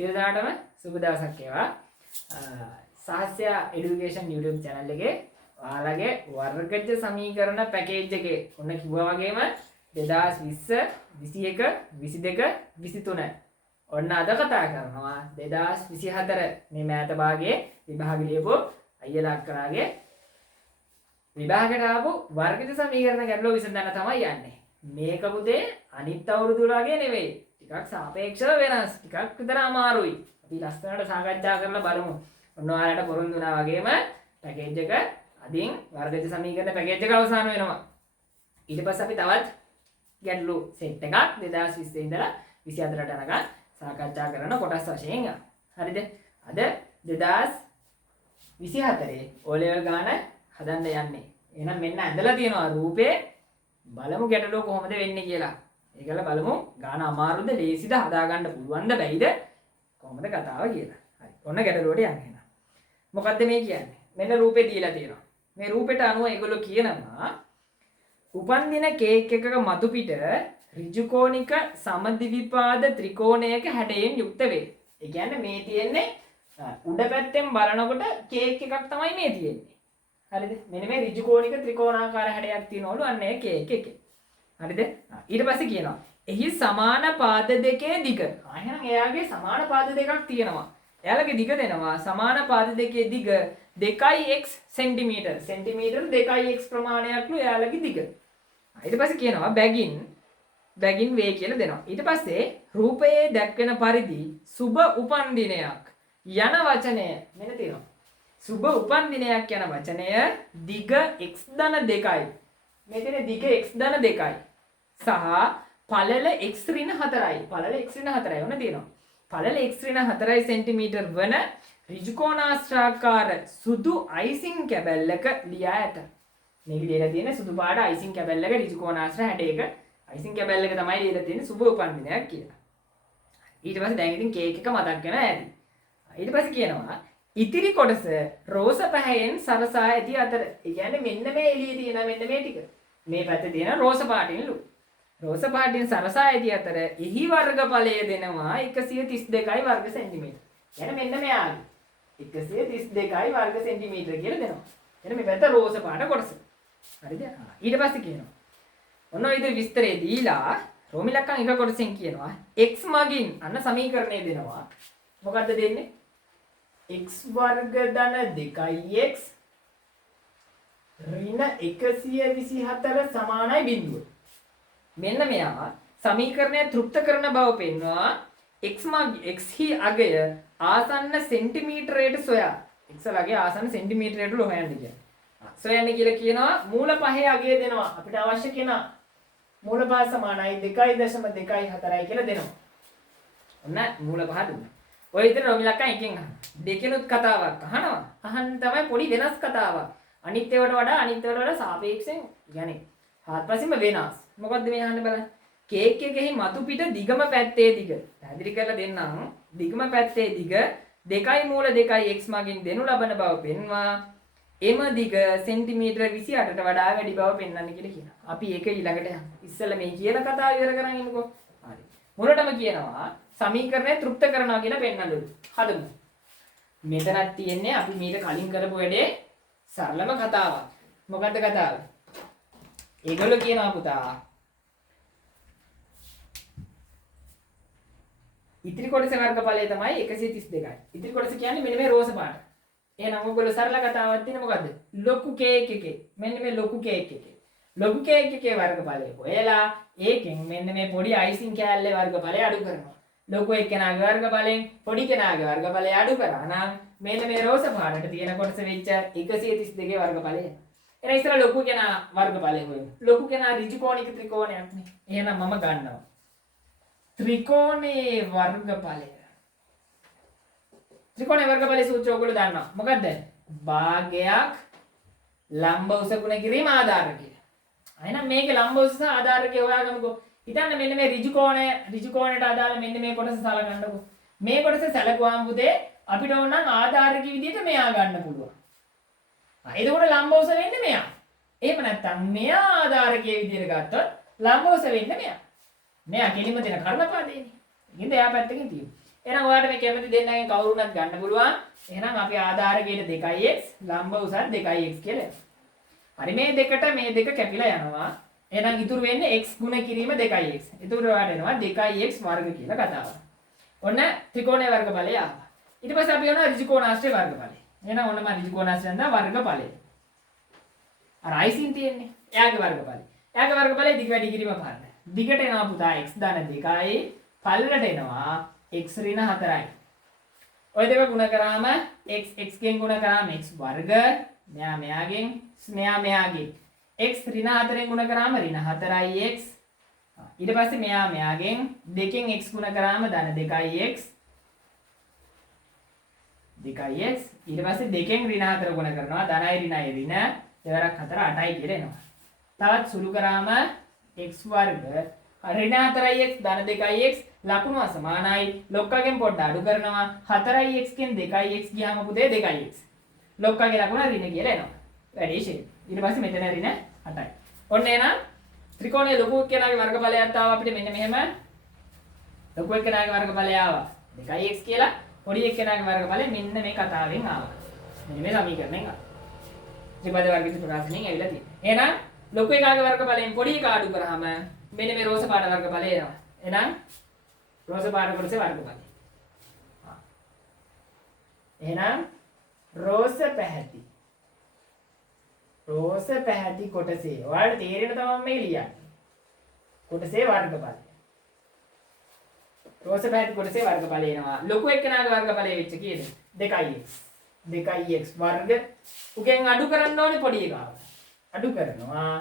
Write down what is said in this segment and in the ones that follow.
සියලු දෙනාටම සුබ දවසක් වේවා. සාහස්‍ය এডুকেෂන් YouTube channel එකේ ඔයාලගේ වර්ගජ සමීකරණ පැකේජ් එකේ ඔන්න කිව්වා වගේම 2020 21 22 23 ඔන්න අද කතා කරනවා 2024 මේ මෑත භාගයේ විභාග ලියපු අයියලා අක්කලාගේ විභාගයට ආපු වර්ගජ සමීකරණ ගැටලුව විසඳන්න තමයි යන්නේ. මේක පුතේ අනිත් අවුරුදු වගේ නෙවෙයි. ටිකක් සාපේක්ෂව වෙනස්. ටිකක් විතර අමාරුයි. අපි ලස්සනට සාකච්ඡා කරලා බලමු. ඔන්න ඔයාලට පොරොන්දු වුණා වගේම පැකේජ් එක අදින් වර්ගජ සමීකරණ පැකේජ් එක අවසන් වෙනවා. ඊට පස්සේ අපි තවත් ගැටලු සෙට් එකක් 2020 ඉඳලා 24ට යනකම් සාකච්ඡා කරන කොටස් වශයෙන් ගන්න. හරිද? අද 2024 O level ගාන හදන්න යන්නේ. එහෙනම් මෙන්න ඇඳලා තියෙනවා රූපේ බලමු ගැටලුව කොහොමද වෙන්නේ කියලා. ඒකල බලමු ගාන අමාරුද ලේසිද හදාගන්න පුළුවන්ද බැයිද කොහොමද කතාව කියලා. හරි. ඔන්න ගැටලුවට යන්න එහෙනම්. මොකද්ද මේ කියන්නේ? මෙන්න රූපේ දීලා තියෙනවා. මේ රූපෙට අනුව ඒගොල්ලෝ කියනවා උපන්දින කේක් එකක මතු පිට ඍජුකෝණික සමද්විපාද ත්‍රිකෝණයක හැඩයෙන් යුක්ත වේ. ඒ කියන්නේ මේ තියෙන්නේ උඩ පැත්තෙන් බලනකොට කේක් එකක් තමයි මේ තියෙන්නේ. හරිද? මෙන්න මේ ඍජුකෝණික ත්‍රිකෝණාකාර හැඩයක් තියෙනවලු අන්න ඒ කේක් එකේ. හරිද? ඊට පස්සේ කියනවා එහි සමාන පාද දෙකේ දිග. එහෙනම් එයාගේ සමාන පාද දෙකක් තියෙනවා. එයාලගේ දිග දෙනවා සමාන පාද දෙකේ දිග 2x සෙන්ටිමීටර්. සෙන්ටිමීටර් 2x ප්‍රමාණයක්ලු එයාලගේ දිග. ඊට පස්සේ කියනවා බැගින් වේ කියලා දෙනවා. ඊට පස්සේ රූපයේ දැක්වෙන පරිදි සුබ උපන්දිනයක් යන වචනය මෙන්න තියෙනවා. සුබ උපන්දිනයක් යන වචනය දිග x ධන 2යි. මෙතන දිග x ධන 2යි. සහ පළල x ඍණ 4යි. පළල x ඍණ 4යි ඔන්න තියෙනවා. පළල x ඍණ 4 සෙන්ටිමීටර් වන ඍජුකෝණාශ්‍රාකාර සුදු අයිසිං කැබැල්ලක ලියා ඇත. මේක දීලා තියෙන සුදු පාට අයිසිං කැබැල්ලක ඍජුකෝණාශ්‍ර හැඩයක අයිසිං කැබැල්ලක තමයි දීලා තියෙන්නේ සුබ උපන්දිනයක් කියලා. ඊට පස්සේ දැන් ඉතින් කේක් එක මතක් වෙනවා ඇති. ඊට පස්සේ කියනවා ඉතිරි කොටස රෝස පැහැයෙන් සරසා ඇති අතර. ඒ කියන්නේ මෙන්න මේ එළියේ තියෙන මෙන්න මේ ටික. මේ පැත්තේ තියෙන රෝස පාටින්ලු. රෝස පාටින් සරසා ඇති අතර එහි වර්ගඵලය දෙනවා 132යි වර්ග සෙන්ටිමීටර්. يعني මෙන්න මෙයාගේ 132යි වර්ග සෙන්ටිමීටර කියලා දෙනවා. එන මේ පැත්ත රෝස පාට කොටස. හරිද? ඊට පස්සේ කියනවා ඔන්න ඔය විදිහට විස්තරේ දීලා රෝමිලක්කන් එක කොටසෙන් කියනවා x මගින් අන්න සමීකරණය දෙනවා. මොකද්ද දෙන්නේ? x වර්ග ධන 2x ඍණ 124 සමානයි බිඳුව. මෙන්න මෙයා සමීකරණය තෘප්ත කරන බව පෙන්වනවා. x හි අගය ආසන්න සෙන්ටිමීටරයට සොයා. x අගය ආසන්න සෙන්ටිමීටරයට හොයන්න කියන්නේ. සොයන්න කියලා කියනවා මූල පහේ අගය දෙනවා. අපිට අවශ්‍ය කෙනා මූල පහ සමානයි 2.24යි කියලා දෙනවා. ඔන්න මූල පහ දුන්නා. ඔය විතර රොමිලක්කන් එකෙන් අහන. දෙකෙනුත් කතාවක් අහනවා. අහන්න තමයි පොඩි වෙනස් කතාවක්. අනිත් ඒවාට වඩා සාපේක්ෂයෙන් يعني හත්පසින්ම වෙනස්. මොකද්ද මේ අහන්න බලන්න. කේක් එකෙහි මතු පිට දිගම පැත්තේ දිග. පැහැදිලි කරලා දෙන්නම්. දිගම පැත්තේ දිග 2යි මූල 2යි x මගින් දෙනු ලබන බව පෙන්වා. එම දිග සෙන්ටිමීටර 28ට වඩා වැඩි බව පෙන්වන්න කියලා කියනවා. අපි ඒක ඊළඟට යමු. ඉස්සෙල්ලා මේ කියන කතාව ඉවර කරන් ඉන්නකෝ. හරි. මුලටම කියනවා සමීකරණය තෘප්ත කරනවා කියලා පෙන්වන්නලු. හදමු. මෙතනක් තියෙන්නේ අපි මීට කලින් කරපු වැඩේ සරලම කතාවක්. මොකද්ද කතාව? ඒගොල්ලෝ කියනවා පුතා ඉතිරි කොටසේ වර්ගඵලය තමයි 132යි. ඉතිරි කොටස කියන්නේ මෙන්න මේ රෝස පාට. එහෙනම් ඔයගොල්ලෝ සරල කතාවක් තියෙන මොකද්ද? ලොකු කේක් එකේ. මෙන්න මේ ලොකු කේක් එකේ. ලොකු කේක් එකේ වර්ගඵලය හොයලා ඒකෙන් මෙන්න මේ පොඩි අයිසිං කෑල්ලේ වර්ගඵලය අඩු කරනවා. ලොකු එක්කෙනාගේ වර්ගඵලයෙන් පොඩි කෙනාගේ වර්ගඵලය අඩු කරා නම් මෙන්න මේ රෝස පාටට තියෙන කොටස වෙච්ච 132 වර්ගඵලය. එහෙනම් ඉස්සර ලොකු කෙනා වර්ගඵලය හොයමු. ලොකු කෙනා ඍජුකෝණික ත්‍රිකෝණයක් නේ. එහෙනම් මම ගන්නවා. ත්‍රිකෝණේ වර්ගඵලය. ත්‍රිකෝණේ වර්ගඵලයේ සූත්‍රය ඔයගොල්ලෝ දන්නවා. මොකද්ද? භාගයක් ලම්බ උස ගුණ කිරීම ආධාරකය. එහෙනම් මේකේ ලම්බ උස සහ ආධාරකය හොයාගමුකෝ. හිතන්න මෙන්න මේ ඍජුකෝණයට අදාළ මෙන්න මේ කොටස සලකන්නකෝ. මේ කොටස සැලකුවාම පුතේ අපිට ඕන නම් ආධාරක විදිහට මෙයා ගන්න පුළුවන්. එතකොට ලම්බ උස වෙන්නේ මෙයා. එහෙම නැත්නම් මෙයා ආධාරකයේ විදිහට ගත්තොත් ලම්බ උස වෙන්නේ මෙයා. මෙයා කෙලින්ම දෙන කර්ණපාතේනේ. ඉතින් එයා පැත්තකින් තියෙනවා. එහෙනම් ඔයාලට මේ කැමති දෙන්නගෙන් කවුරුණත් ගන්න පුළුවන්. එහෙනම් අපි ආධාරකයට 2x ලම්බ උසත් 2x කියලා. හරි මේ දෙකට මේ දෙක කැපිලා යනවා. එහෙනම් ඉතුරු වෙන්නේ x ගුණ කිරීම 2x. ඉතුරු ඔයාලට එනවා 2x වර්ග කියලා කතාව. ඔන්න ත්‍රිකෝණයේ වර්ගඵලය ආවා. ඊට පස්සේ අපි යනවා ඍජු කෝණාශ්‍රයේ වර්ගඵලය. එහෙනම් ඔන්න මම ඍජු කෝණාශ්‍රයෙන් දා වර්ගඵලය. අර අයිසින් තියෙන්නේ. එයාගේ වර්ගඵලය. එයාගේ වර්ගඵලය දිග වැඩි කිරීම පාරන. දිගට එනවා පුතා x ධන 2යි පල්ලට එනවා x ඍණ 4යි. ඔය දෙක ගුණ කරාම x ගෙන් ගුණ කරාම x වර්ග මෙයාගෙන් x ඍණ 4ෙන් ගුණ කරාම ඍණ 4යි x. ඊට පස්සේ මෙයාගෙන් 2ෙන් x ගුණ කරාම ධන 2යි x 2යි x. ඊට පස්සේ 2ෙන් ඍණ 4 ගුණ කරනවා ධනයි ඍණයි ඍණ දෙවරක් 4 8යි කියලා එනවා. තවත් සුළු කරාම x වර්ග ඍණ 4යි x ධන 2යි x ලකුණු අසමානයි. ලොක්කගෙන් පොඩ්ඩ අඩු කරනවා 4යි x කෙන් 2යි x ගියාම පුතේ 2යි x. ලොක්කගේ ලකුණ ඍණ කියලා එනවා. වැඩි ෂේප්. ඊට පස්සේ මෙතන ඍණ 8යි. ඔන්න එහෙනම් ත්‍රිකෝණයේ ලොකු එක්කෙනාගේ වර්ගඵලයක් ආවා අපිට මෙන්න මෙහෙම. ලොකු එක්කෙනාගේ වර්ගඵලය ආවා 2x කියලා. පොඩි එක්කෙනාගේ වර්ගඵලය මෙන්න මේ කතාවෙන් ආවා. මෙන්න මේ සමීකරණයෙන් ආවා. ත්‍රිපද වර්ගිත ප්‍රකාශනයෙන් ඇවිල්ලා තියෙනවා. එහෙනම් ලොකු එකාගේ වර්ගඵලයෙන් පොඩි එක අඩු කරාම මෙන්න මේ රෝස පාට වර්ගඵලය එනවා. එහෙනම් රෝස පාට කොටසේ වර්ගඵලය. එහෙනම් රෝස පැහැති කොටසේ ඔයාලට තේරෙන තමයි මේ ලියන්නේ. කොටසේ වර්ගඵලය. රෝස පැහැති කොටසේ වර්ගඵලය එනවා. ලොකු එක්කෙනාගේ වර්ගඵලය වෙච්ච කීයද? 2x. 2x වර්ග උගෙන් අඩු කරන්න ඕනේ පොඩි එකව. අඩු කරනවා.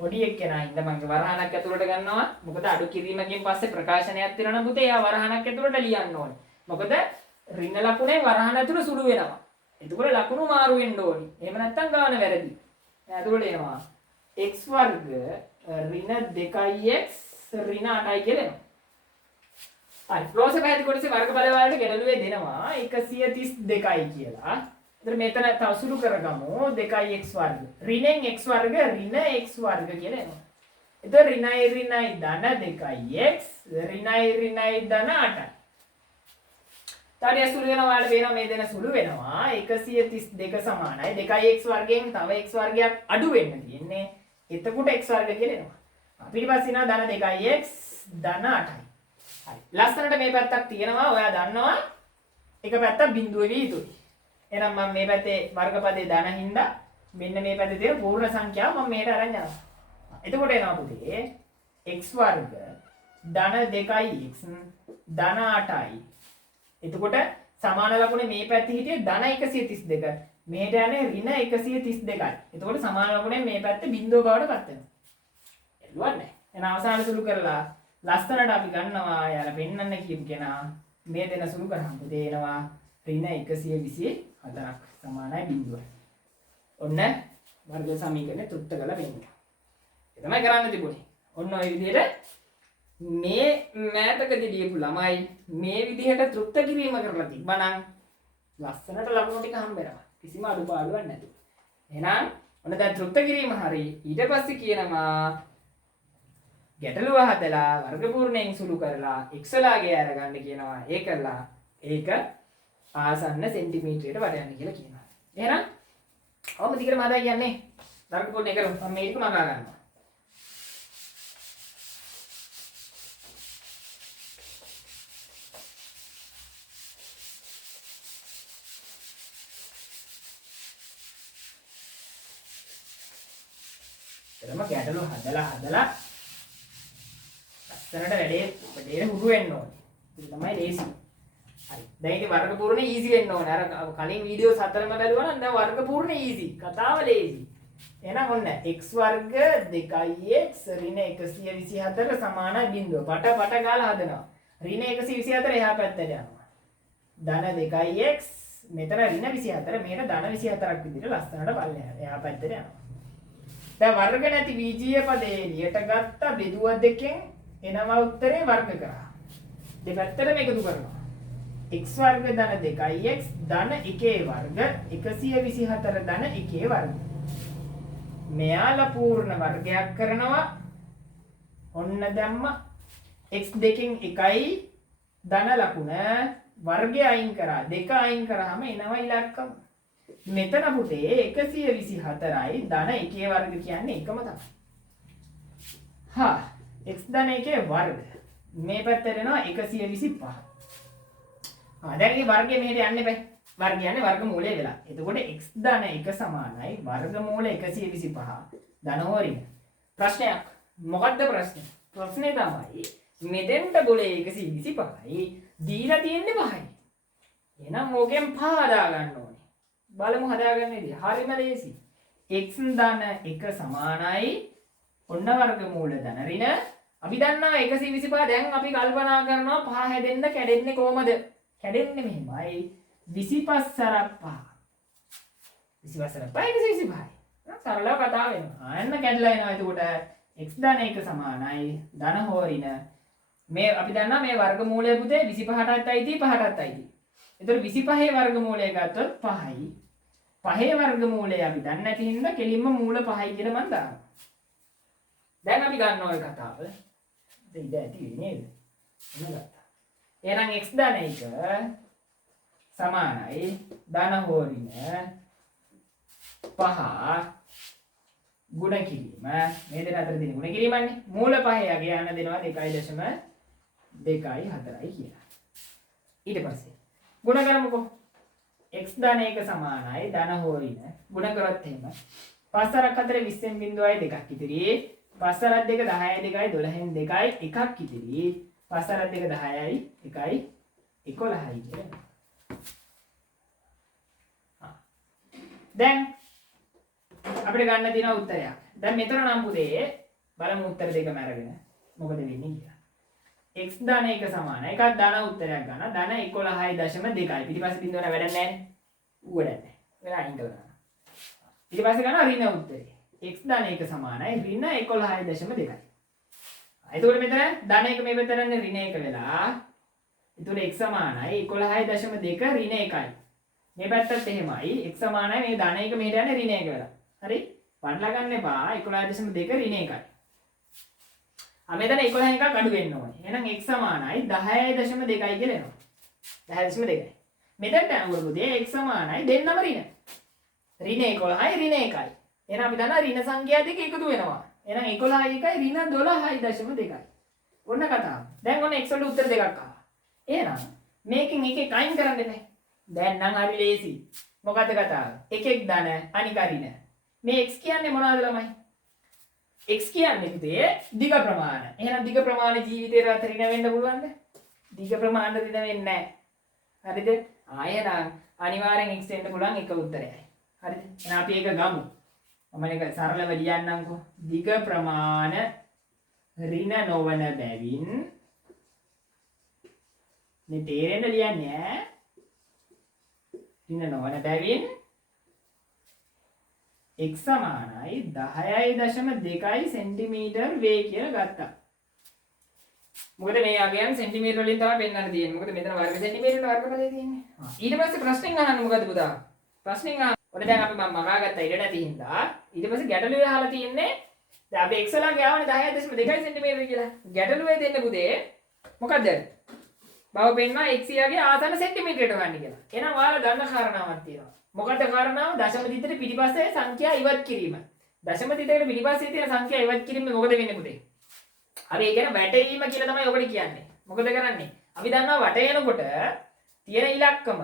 පොඩි එක්කෙනා හින්දා මම වරහණක් ඇතුළට ගන්නවා. මොකද අඩු කිරීමකින් පස්සේ ප්‍රකාශනයක් තියෙනවා නම් පුතේ එයා වරහණක් ඇතුළට ලියන්න ඕනේ. මොකද ඍණ ලකුණේ වරහණ ඇතුළ සුළු වෙනවා. එතකොට ලකුණු මාරු වෙන්න ඕනේ. එහෙම නැත්නම් ගාන වැරදි. ඇතුළට එනවා x වර්ග ඍණ 2x ඍණ 8යි කියලා එනවා. හරි. රෝස පැහැති කොටසේ වර්ගඵල වලට ගැටලුවේ දෙනවා 132යි කියලා. ඉතින් මෙතන තව සුළු කරගමු 2x වර්ග. ඍණෙන් x වර්ග ඍණ x වර්ග කියලා එනවා. එතකොට ඍණයි ධන 2x ඍණයි ධන 8යි. තාඩිය සුළු වෙනවා වලට වෙනවා මේ දෙන සුළු වෙනවා 132 සමානයි 2x වර්ගයෙන් තව x වර්ගයක් අඩු වෙන්න තියෙන්නේ. එතකොට x වර්ග කියලා එනවා. ඊට පස්සේ එනවා ධන 2x ධන 8යි. හරි. ලස්සනට මේ පැත්තක් තියෙනවා. ඔයා දන්නවා එක පැත්තක් බිඳුව වී යුතුයි. එහෙනම් මම මේ පැත්තේ වර්ගපදේ ධන හින්දා මෙන්න මේ පැත්තේ තියෙන පූර්ණ සංඛ්‍යාව මම මෙහෙට අරන් යනවා. එතකොට එනවා පුතේ x වර්ග ධන 2x ධන 8යි. එතකොට සමාන ලකුණේ මේ පැත්තේ හිටියේ ධන 132. මෙහෙට යන්නේ ඍණ 132යි. එතකොට සමාන ලකුණේ මේ පැත්තේ බිඳුව බවට පත් වෙනවා. එළුවන්නේ. එහෙනම් අවසාන සුළු කරලා ලස්සනට අපි ගන්නවා යාලා පෙන්නන්න කියපු කෙනා මේ දෙන සුළු කරාම පුතේ එනවා ඍණ 124ක් සමානයි බිඳුව. ඔන්න වර්ග සමීකරණය තෘප්ත කරලා පෙන්නනවා. ඒ තමයි කරන්න තිබුණේ. ඔන්න ඔය විදිහට මේ මෑතකදී ලියපු ළමයි මේ විදිහට තෘප්ත කිරීම කරලා තිබ්බනම් ලස්සනට ලකුණු ටික හම්බ වෙනවා. කිසිම අඩුපාඩුවක් නැතුව. එහෙනම් ඔන්න දැන් තෘප්ත කිරීම හරි. ඊට පස්සේ කියනවා ගැටලුව හදලා වර්ග පූර්ණයෙන් සුළු කරලා x ලාගේ අරගන්න කියනවා. ඒකලා ඒක ආසන්න සෙන්ටිමීටරයට වඩයන්න කියලා කියනවා. එහෙනම් අවම දිගට මාදා කියන්නේ වර්ග පූර්ණය කරමු. මම මේක මගා ගන්නවා. එතනම ගැටලුව හදලා දැනට වැඩේ හුරු වෙන්න ඕනේ. ඒක තමයි ලේසි. හරි. දැන් ඉතින් වර්ග පූර්ණ ඊසි වෙන්න ඕනේ. අර කලින් වීඩියෝස් හතරම බැලුවා නම් දැන් වර්ග පූර්ණ ඊසි. කතාව ලේසි. එහෙනම් ඔන්න x වර්ග 2x ඍණ 124 සමානයි බිඳුව. පට ගාලා හදනවා. ඍණ 124 එහා පැත්තට යනවා. ධන 2x මෙතන ඍණ 24 මේක ධන 24ක් විදිහට ලස්සනට පල්ලෙහාට එහා පැත්තට යනවා. දැන් වර්ග නැති බීජීය පදේ එළියට ගත්ත බෙදුව දෙකෙන් එනවා උත්තරේ වර්ග කරා. දෙපැත්තටම එකතු කරනවා. x වර්ග ධන 2x ධන 1 වර්ග 124 ධන 1 වර්ග. මෙයාලා පූර්ණ වර්ගයක් කරනවා. ඔන්න දැම්ම x දෙකෙන් 1යි ධන ලකුණ වර්ගය අයින් කරා දෙක අයින් කරාම එනවා ඉලක්කම. මෙතන පුතේ 124යි ධන 1 වර්ග කියන්නේ එකම තමයි. හා x ධන 1 වර්ග මේ පැත්තට එනවා 125. දැන් මේ වර්ගය මෙහෙට යන්න බෑ. වර්ගය යන්නේ වර්ගමූලය වෙලා. එතකොට x ධන 1 සමානයි වර්ගමූල 125 ධන හොරින්. ප්‍රශ්නයක්. මොකක්ද ප්‍රශ්නේ? ප්‍රශ්නේ තමයි මෙතෙන්ට ගොලේ 125යි දීලා තියෙන්නේ 5යි. එහෙනම් ඕකෙන් 5 හදා ගන්න ඕනේ. බලමු හදාගන්න විදිහ. හරිම ලේසි. x ධන 1 සමානයි ඔන්න වර්ගමූල ධන ඍණ අපි දන්නවා 125 දැන් අපි කල්පනා කරනවා 5 හැදෙන්න කැඩෙන්නේ කොහමද? කැඩෙන්නේ මෙහෙමයි 25 සරක් 5. 25 සරක් 5 125යි. සරලව කතා වෙනවා. අන්න කැඩලා එනවා. එතකොට x ධන 1 සමානයි ධන හෝ ඍණ මේ අපි දන්නවා මේ වර්ගමූලය පුතේ 25ටත් අයිති 5ටත් අයිති. එතකොට 25 වර්ගමූලය ගත්තොත් 5යි. 5 වර්ගමූලය අපි දන්නේ නැති හින්දා කෙලින්ම මූල 5යි කියලා මම දානවා. දැන් අපි ගන්න ඔය කතාව. දෙයිද ඇති නේද? මොනවද? එහෙනම් x ධන 1 සමානයි ධන හෝ ඍණ 5 ගුණ කිරීම මේ දෙක අතර තියෙන ගුණ කිරීමන්නේ මූල 5 යගේ යන දෙනවා 2.24යි කියලා. ඊට පස්සේ ගුණ කරමුකෝ. x ධන 1 සමානයි ධන හෝ ඍණ ගුණ කරොත් එහෙම 5 අරක් අතර 20න් බිඳුවයි දෙකක් ඉතිරි. 5 අරක් දෙක 10යි 2යි 12න් 2යි එකක් ඉතිරි. 5 අරක් දෙක 10යි 1යි 11යි කියලා. දැන් අපිට ගන්න තියෙන උත්තරයක්. දැන් මෙතන නම් පුතේ බලමු උත්තර දෙකම අරගෙන මොකද වෙන්නේ කියලා. x ධන 1 සමාන. එකක් ධන උත්තරයක් ගන්න. ධන 11.2. පිටිපස්සේ බිඳුවන වැඩක් නැහැ. ඌ වැඩක් නැහැ. වෙලා අයින් කරලා. ඊට පස්සේ ගන්න ඍණ උත්තරේ. x ධන 1 සමානයි ඍණ 11.2. එතකොට මෙතන ධන 1 මේ පැත්තට යන්නේ ඍණ 1 වෙලා. එතකොට x සමානයි 11.2 ඍණ 1යි. මේ පැත්තත් එහෙමයි. x සමානයි මේ ධන 1 මෙහෙට යන්නේ ඍණ 1 වෙලා. හරි? වඩලා ගන්න එපා 11.2 ඍණ 1යි. මෙතන 11 එකක් අඩු වෙන්න ඕනේ. එහෙනම් x සමානයි 10.2යි කියලා එනවා. 10.2යි. මෙතනට යනකොට පුතේ x සමානයි දෙන්නම ඍණ. ඍණ 11යි ඍණ 1යි. එහෙනම් අපි දන්නවා ඍණ සංඛ්‍යා දෙක එකතු වෙනවා. එහෙනම් 11යි 1යි ඍණ 12.2යි. ඔන්න කතාව. දැන් ඔන්න x වලට උත්තර දෙකක් ආවා. එහෙනම් මේකෙන් එකෙක් අයින් කරන්න නැහැ. දැන් නම් හරි ලේසි. මොකද්ද කතාව? එකෙක් ධන අනික ඍණ. මේ x කියන්නේ මොනවද ළමයි? x කියන්නේ පුතේ දිග ප්‍රමාණ. එහෙනම් දිග ප්‍රමාණ ජීවිතේ රට ඍණ වෙන්න පුළුවන්ද? දිග ප්‍රමාණ ඍණ වෙන්නේ නැහැ. හරිද? ආයෙනම් අනිවාර්යෙන් x වෙන්න පුළුවන් එක උත්තරයයි. හරිද? එහෙනම් අපි ඒක ගමු. මම මේක සරලව ලියන්නම්කෝ. දිග ප්‍රමාණ ඍණ නොවන බැවින් මේ තේරෙන්න ලියන්නේ ඈ. ඍණ නොවන බැවින් x සමානයි 10.2 සෙන්ටිමීටර් වේ කියලා ගත්තා. මොකද මේ යගයන් සෙන්ටිමීටර වලින් තමයි පෙන්වන්න තියෙන්නේ. මොකද මෙතන වර්ග සෙන්ටිමීටර වර්ගඵලය තියෙන්නේ. ඊට පස්සේ ප්‍රශ්නෙන් අහන්න මොකද පුතා? ප්‍රශ්නෙන් අහන්න. ඔන්න දැන් අපි මම මගාගත්ත ඉඩ නැති හින්දා ඊට පස්සේ ගැටලුවේ අහලා තියෙන්නේ දැන් අපි x ලා ගාවනේ 10.2 සෙන්ටිමීටර කියලා. ගැටලුවේ දෙන්නේ පුතේ මොකද්ද? බව පෙන්වනවා x යාගේ ආසන්න සෙන්ටිමීටරයට ගන්න කියලා. එහෙනම් ඔයාලා දන්න කාරණාවක් තියෙනවා. මොකද කාරණාව දශම දිත්තේ පිටිපස්සේ සංඛ්‍යා ඉවත් කිරීම. දශම දිත්තේට පිටිපස්සේ තියෙන සංඛ්‍යා ඉවත් කිරීම මොකද වෙන්නේ පුතේ? අපි ඒ කියන්නේ වැටීම කියලා තමයි ඔකට කියන්නේ. මොකද කරන්නේ? අපි දන්නවා වටේනකොට තියෙන ඉලක්කම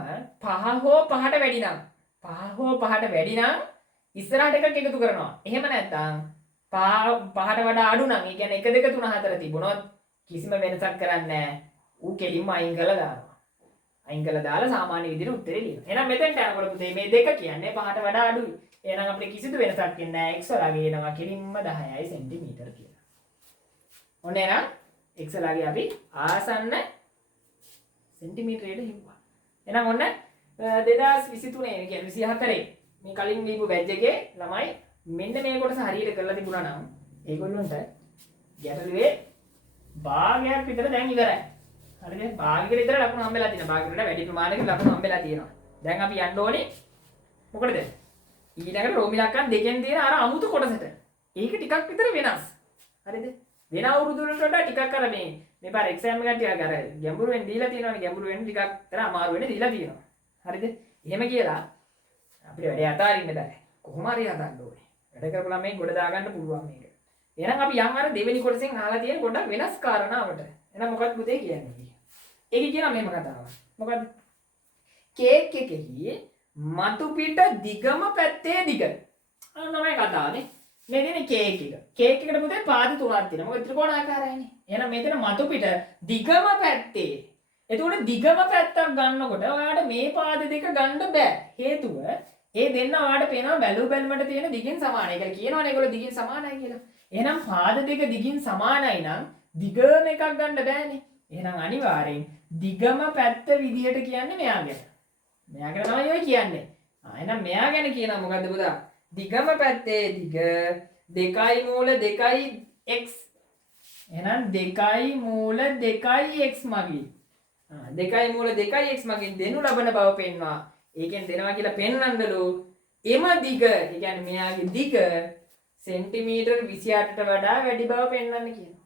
5 හෝ 5ට වැඩි නම් 5 හෝ 5ට වැඩි නම් ඉස්සරහට එකක් එකතු කරනවා. එහෙම නැත්නම් 5ට වඩා අඩු නම් ඒ කියන්නේ 1 2 3 4 තිබුණොත් කිසිම වෙනසක් කරන්නේ නැහැ. ඌ කෙලින්ම අයින් කරලා දානවා. අයින් කරලා දාලා සාමාන්‍ය විදිහට උත්තරේ ලියනවා. එහෙනම් මෙතෙන්ට යනකොට පුතේ මේ දෙක කියන්නේ 5ට වඩා අඩුයි. එහෙනම් අපිට කිසිදු වෙනසක් වෙන්නේ නැහැ. x වලගේ එනවා කෙලින්ම 10යි සෙන්ටිමීටර කියලා. ඔන්න එහෙනම් x වලගේ අපි ආසන්න සෙන්ටිමීටරයට හිමුවා. එහෙනම් ඔන්න 2023 ඒ කියන්නේ 24 මේ කලින් දීපු බැච් එකේ ළමයි මෙන්න මේ කොටස හරියට කරලා තිබුණා නම් ඒගොල්ලන්ට ගැටලුවේ භාගයක් විතර දැන් ඉවරයි. හරිද? භාගයකට විතර ලකුණු හම්බෙලා තියෙනවා. භාගයකට වැඩි ප්‍රමාණයක ලකුණු හම්බෙලා තියෙනවා. දැන් අපි යන්න ඕනේ මොකටද? ඊළඟට රෝමි ලක්කම් දෙකෙන් තියෙන අර අමුතු කොටසට. ඒක ටිකක් විතර වෙනස්. හරිද? වෙන අවුරුදු වලට වඩා ටිකක් අර මේ මේ පාර එක්සෑම් එක ටිකක් අර ගැඹුරු වෙන්න දීලා තියෙනවානේ ගැඹුරු වෙන්න ටිකක් තර අමාරු වෙන්න දීලා තියෙනවා. හරිද? එහෙම කියලා අපිට වැඩේ අතාරින්න බෑ. කොහොම හරි හදන්න ඕනේ. වැඩ කරපු ළමයි ගොඩ දාගන්න පුළුවන් මේක. එහෙනම් අපි යම් අර දෙවෙනි කොටසෙන් අහලා තියෙන පොඩ්ඩක් වෙනස් කාරණාවට. එහෙනම් මොකක්ද පුතේ කියන්නේ? ඒකේ කියන මෙහෙම කතාවක්. මොකද්ද? කේක් එකෙහි මතු පිට දිගම පැත්තේ දිග. අන්න තමයි කතාවනේ. මේ දෙන්නේ කේක් එක. කේක් එකට පුතේ පාද තුනක් තියෙනවා. මොකද ත්‍රිකෝණාකාරයිනේ. එහෙනම් මෙතන මතු පිට දිගම පැත්තේ. එතකොට දිගම පැත්තක් ගන්නකොට ඔයාලට මේ පාද දෙක ගන්න බෑ. හේතුව ඒ දෙන්න ඔයාලට පේනවා බැලු බැලමට තියෙන දිගින් සමානයි. ඒකල කියනවනේ ඒගොල්ලෝ දිගින් සමානයි කියලා. එහෙනම් පාද දෙක දිගින් සමානයි නම් දිගම එකක් ගන්න බෑනේ. එහෙනම් අනිවාර්යෙන් දිගම පැත්ත විදිහට කියන්නේ මෙයා ගැන. මෙයා ගැන තමයි ඔය කියන්නේ. එහෙනම් මෙයා ගැන කියනවා මොකද්ද පුතා? දිගම පැත්තේ දිග 2 මූල 2x. එහෙනම් 2 මූල 2x මගින් 2 මූල 2x මගින් දෙනු ලබන බව පෙන්වනවා. ඒකෙන් දෙනවා කියලා පෙන්වන්නලු එම දිග, ඒ කියන්නේ මෙයාගේ දිග සෙන්ටිමීටර් 28ට වඩා වැඩි බව පෙන්වන්න කියනවා.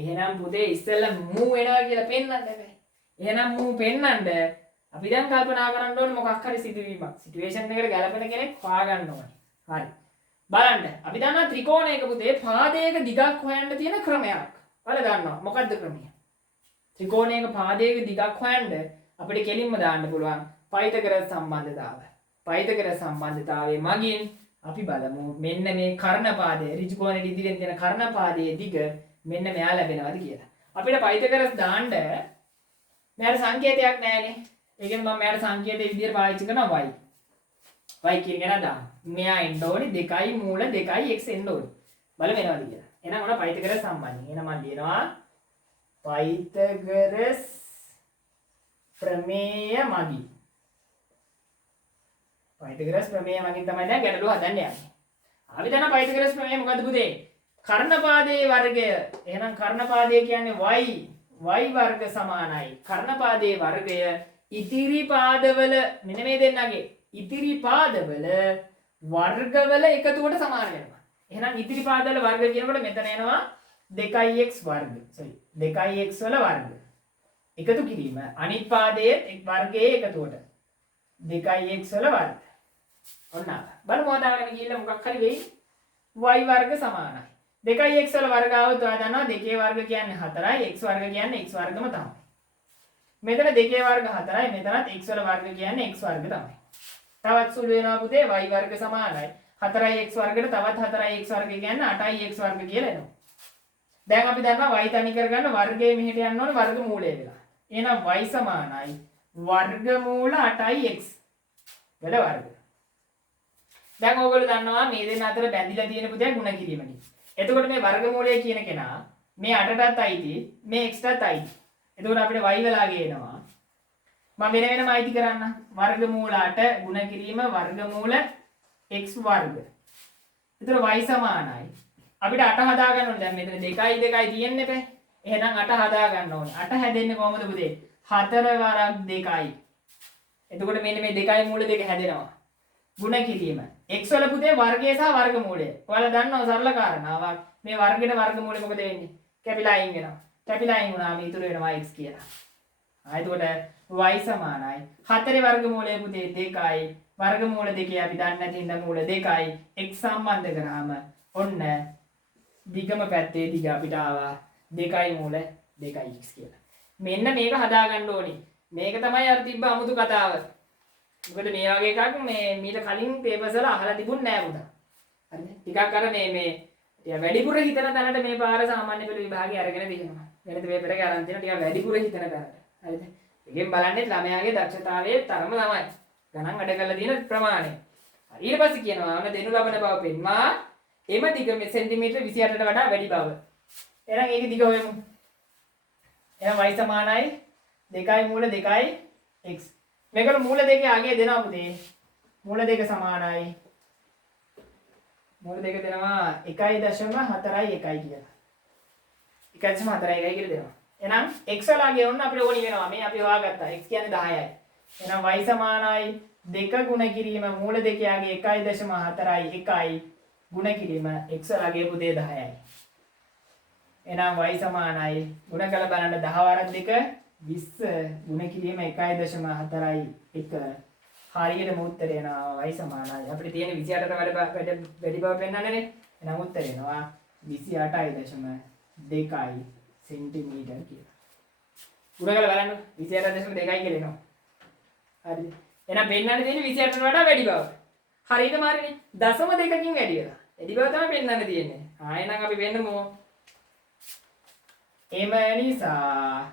එහෙනම් පුතේ ඉස්සෙල්ලා මූ වෙනවා කියලා පෙන්වන්න බෑ. එහෙනම් මූ පෙන්වන්න අපි දැන් කල්පනා කරන්න ඕනේ මොකක් හරි සිදුවීමක්. සිටුේෂන් එකට ගැලපෙන කෙනෙක් හොයාගන්න ඕනේ. හරි. බලන්න. අපි දන්නවා ත්‍රිකෝණයක පුතේ පාදයක දිගක් හොයන්න තියෙන ක්‍රමයක්. ඔයාලා දන්නවා. මොකද්ද ක්‍රමය? ත්‍රිකෝණයක පාදයක දිගක් හොයන්න අපිට කෙලින්ම දාන්න පුළුවන් පයිතගරස් සම්බන්ධතාව. පයිතගරස් සම්බන්ධතාවයේ මගින් අපි බලමු මෙන්න මේ කර්ණපාදයේ ඍජු කෝණයට ඉදිරියෙන් තියෙන කර්ණපාදයේ දිග මෙන්න මෙයා ලැබෙනවද කියලා. අපිට පයිතගරස් දාන්න මෙයාට සංකේතයක් නැහැනේ. ඒ කියන්නේ මම මෙයාට සංකේතයේ විදියට පාවිච්චි කරනවා y. y කියන එක නේද? මෙයා එන්න ඕනේ 2 මූල 2x එන්න ඕනේ. බලමු එනවද කියලා. එහෙනම් ඔන්න පයිතගරස් සම්බන්ධයි. එහෙනම් මම ලියනවා පයිතගරස් ප්‍රමේය මගින්. පයිතගරස් ප්‍රමේය මගින් තමයි දැන් ගැටලුව හදන්න යන්නේ. අපි දන්නා පයිතගරස් ප්‍රමේය මොකද්ද පුතේ? කර්ණපාදයේ වර්ගය. එහෙනම් කර්ණපාදය කියන්නේ y වර්ග සමානයි. කර්ණපාදයේ වර්ගය ඉතිරි පාදවල මෙන්න මේ දෙන්නගේ ඉතිරි පාදවල වර්ගවල එකතුවට සමාන වෙනවා. එහෙනම් ඉතිරි පාදවල වර්ග කියනකොට මෙතන එනවා 2x වර්ග. sorry 2x වල වර්ග. එකතු කිරීම අනිත් පාදයේ වර්ගයේ එකතුවට 2x වල වර්ග. ඔන්න බලමු හදාගෙන ගිහිල්ලා මොකක් හරි වෙයි. y වර්ග සමානයි. 2x වල වර්ග આવුත් ඔයා දන්නවා 2 වර්ග කියන්නේ 4යි x වර්ග කියන්නේ x වර්ගම තමයි. මෙතන 2 වර්ග 4යි මෙතනත් x වල වර්ග කියන්නේ x වර්ග තමයි. තවත් සුළු වෙනවා පුතේ y වර්ග සමානයි. 4යි x වර්ගයට තවත් 4යි x වර්ග කියන්නේ 8යි x වර්ග කියලා එනවා. දැන් අපි දන්නවා y තනි කරගන්න වර්ගයේ මෙහෙට යන්න ඕනේ වර්ග මූලය වෙලා. එහෙනම් y සමානයි වර්ගමූල 8x වල වර්ග. දැන් ඕගොල්ලෝ දන්නවා මේ දෙන්න අතර බැඳිලා තියෙන පුතේ ගුණ කිරීමනේ. එතකොට මේ වර්ගමූලය කියන කෙනා මේ 8ටත් අයිති මේ x ටත් අයිති. එතකොට අපිට y වෙලා ගේනවා. මම වෙන වෙනම අයිති කරන්න. වර්ගමූල 8 ගුණ කිරීම වර්ගමූල x වර්ග. එතකොට y සමානයි. අපිට 8 හදා ගන්න ඕනේ. දැන් මෙතන 2යි 2යි තියෙන්නේ බෑ. එහෙනම් 8 හදා ගන්න ඕනේ. 8 හැදෙන්නේ කොහොමද පුතේ? 4 වරක් 2යි. එතකොට මෙන්න මේ 2යි මූල 2 හැදෙනවා. ගුණ කිරීම. x වල පුතේ වර්ගය සහ වර්ගමූලය. ඔයාලා දන්නවා සරල කාරණාවක්. මේ වර්ගෙට වර්ගමූලය මොකද වෙන්නේ? කැපිලා අයින් වෙනවා. කැපිලා අයින් වුණාම ඉතුරු වෙනවා x කියලා. එතකොට y සමානයි 4 වර්ගමූලය පුතේ 2යි. වර්ගමූල 2 අපි දන්නේ නැති හින්දා මූල 2යි. x සම්බන්ධ කරාම ඔන්න දිගම පැත්තේ දිග අපිට ආවා 2යි මූල 2x කියලා. මෙන්න මේක හදාගන්න ඕනේ. මේක තමයි අර තිබ්බ අමුතු කතාව. මොකද මේ වගේ එකක් මේ මීට කලින් පේපර්ස් වල අහලා තිබුණ නෑ පුතා. හරිද? ටිකක් අර මේ වැඩිපුර හිතන තැනට මේ පාර සාමාන්‍ය පෙළ විභාගේ අරගෙන තියෙනවා. ගණිත පේපර් එකේ අරන් තියෙනවා ටිකක් වැඩිපුර හිතන තැනට. හරිද? එකෙන් බලන්නේ ළමයාගේ දක්ෂතාවයේ තරම තමයි. ගණන් වැඩ කරලා තියෙන ප්‍රමාණය. ඊට පස්සේ කියනවා ඔන්න දෙනු ලබන බව පෙන්වා එම දිග සෙන්ටිමීටර් 28ට වඩා වැඩි බව. එහෙනම් ඒක දිග හොයමු. එහෙනම් y සමානයි 2යි මූල 2යි x. මේකට මූල දෙකේ ආගේ දෙනවා පුතේ. මූල දෙක සමානයි. මූල දෙක දෙනවා 1.41 කියලා. 1.41 කියලා දෙනවා. එහෙනම් x වලගේ ඔන්න අපිට ඕනි වෙනවා. මේ අපි හොයාගත්තා. x කියන්නේ 10යි. එහෙනම් y සමානයි 2 ගුණ කිරීම මූල දෙකයාගේ 1.41යි ගුණ කිරීම x වලගේ පුතේ 10යි. එහෙනම් y සමානයි ගුණ කළ බලන්න 10 වරක් 2 20 ගුණ කිරීම 1.4යි 1 හරියටම උත්තරේ එනවා y සමානයි අපිට තියෙන 28ට වැඩි බව පෙන්වන්නනේ එහෙනම් උත්තරේ එනවා 28.2යි සෙන්ටිමීටර් කියලා. ගුණ කරලා බලන්න 28.2යි කියලා එනවා. හරිද? එහෙනම් පෙන්වන්න තියෙන්නේ 28ට වඩා වැඩි බව. හරියටම හරිනේ. දශම දෙකකින් වැඩි වෙලා. වැඩි බව තමයි පෙන්වන්න තියෙන්නේ. එහෙනම් අපි වෙන්නමු. එම නිසා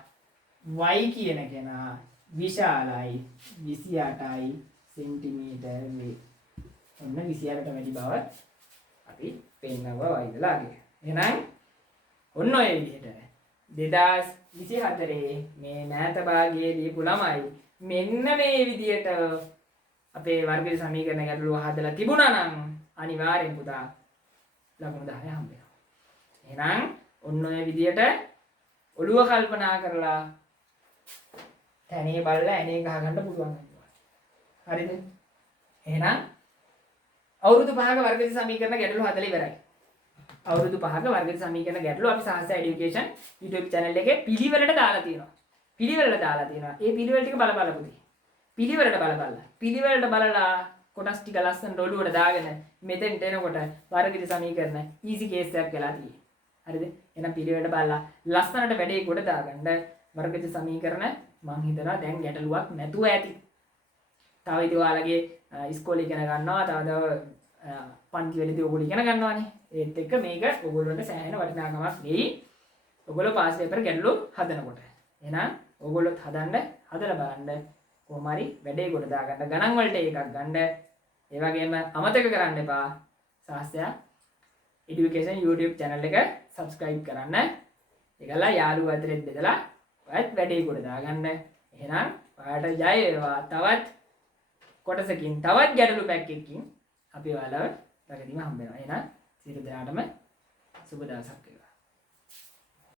y කියන කෙනා විශාලයි 28යි සෙන්ටිමීටර් වේ. ඔන්න 28ට වැඩි බව අපි පෙන්වනවා y දලාගේ. එහෙනම් ඔන්න ඔය විදිහට 2024 මේ මෑත භාගයේ දීපු ළමයි මෙන්න මේ විදිහට අපේ වර්ග සමීකරණ ගැටලුව හදලා තිබුණා නම් අනිවාර්යෙන් පුතා ලකුණු 10 හම්බ වෙනවා. එහෙනම් ඔන්න ඔය විදිහට ඔළුව කල්පනා කරලා තැනේ බලලා ඇනේ ගහ ගන්න පුළුවන් වෙනවා. හරිද? එහෙනම් අවුරුදු 5ක වර්ග සමීකරණ ගැටලුව හදලා ඉවරයි. අවුරුදු 5ක වර්ග සමීකරණ ගැටලුව අපි සාහස এডুকেෂන් YouTube channel එකේ පිළිවෙලට දාලා තියෙනවා. ඒ පිළිවෙල ටික බලපල්ලා පුතේ. පිළිවෙලට බලලා කොටස් ටික ලස්සනට ඔළුවට දාගෙන මෙතෙන්ට එනකොට වර්ග සමීකරණ ඊසි කේස් එකක් වෙලා තියෙන්නේ. හරිද? එහෙනම් පිළිවෙලට බලලා ලස්සනට වැඩේ කොට දාගන්න වර්ග සමීකරණ මං හිතනවා දැන් ගැටලුවක් නැතුව ඇති. තව ඉතින් ඔයාලගේ ඉස්කෝලේ ඉගෙන ගන්නවා තව පන්ති වලදී ඔයගොල්ලෝ ඉගෙන ගන්නවානේ. ඒත් එක්ක මේක ඔයගොල්ලන්ට සෑහෙන වටිනාකමක් දෙයි. ඔයගොල්ලෝ පාස් පේපර් ගැටලු හදනකොට. එහෙනම් ඔයගොල්ලොත් හදලා බලන්න කොහොම හරි වැඩේ කොට දාගන්න ගණන් වලට එකක් ගන්න. ඒ වගේම අමතක කරන්න එපා සාස්ත්‍ය এডুকেෂන් YouTube channel එක subscribe කරන්න. ඒකලා යාළුවෝ අතරෙත් බෙදලා ඔයත් වැඩේ කොට දාගන්න. එහෙනම් ඔයාලට ජය වේවා. තවත් කොටසකින් තවත් ගැටලු පැක් එකකින් අපි ඔයාලව ළඟදීම හම්බ වෙනවා. එහෙනම් සියලු දෙනාටම සුබ දවසක්.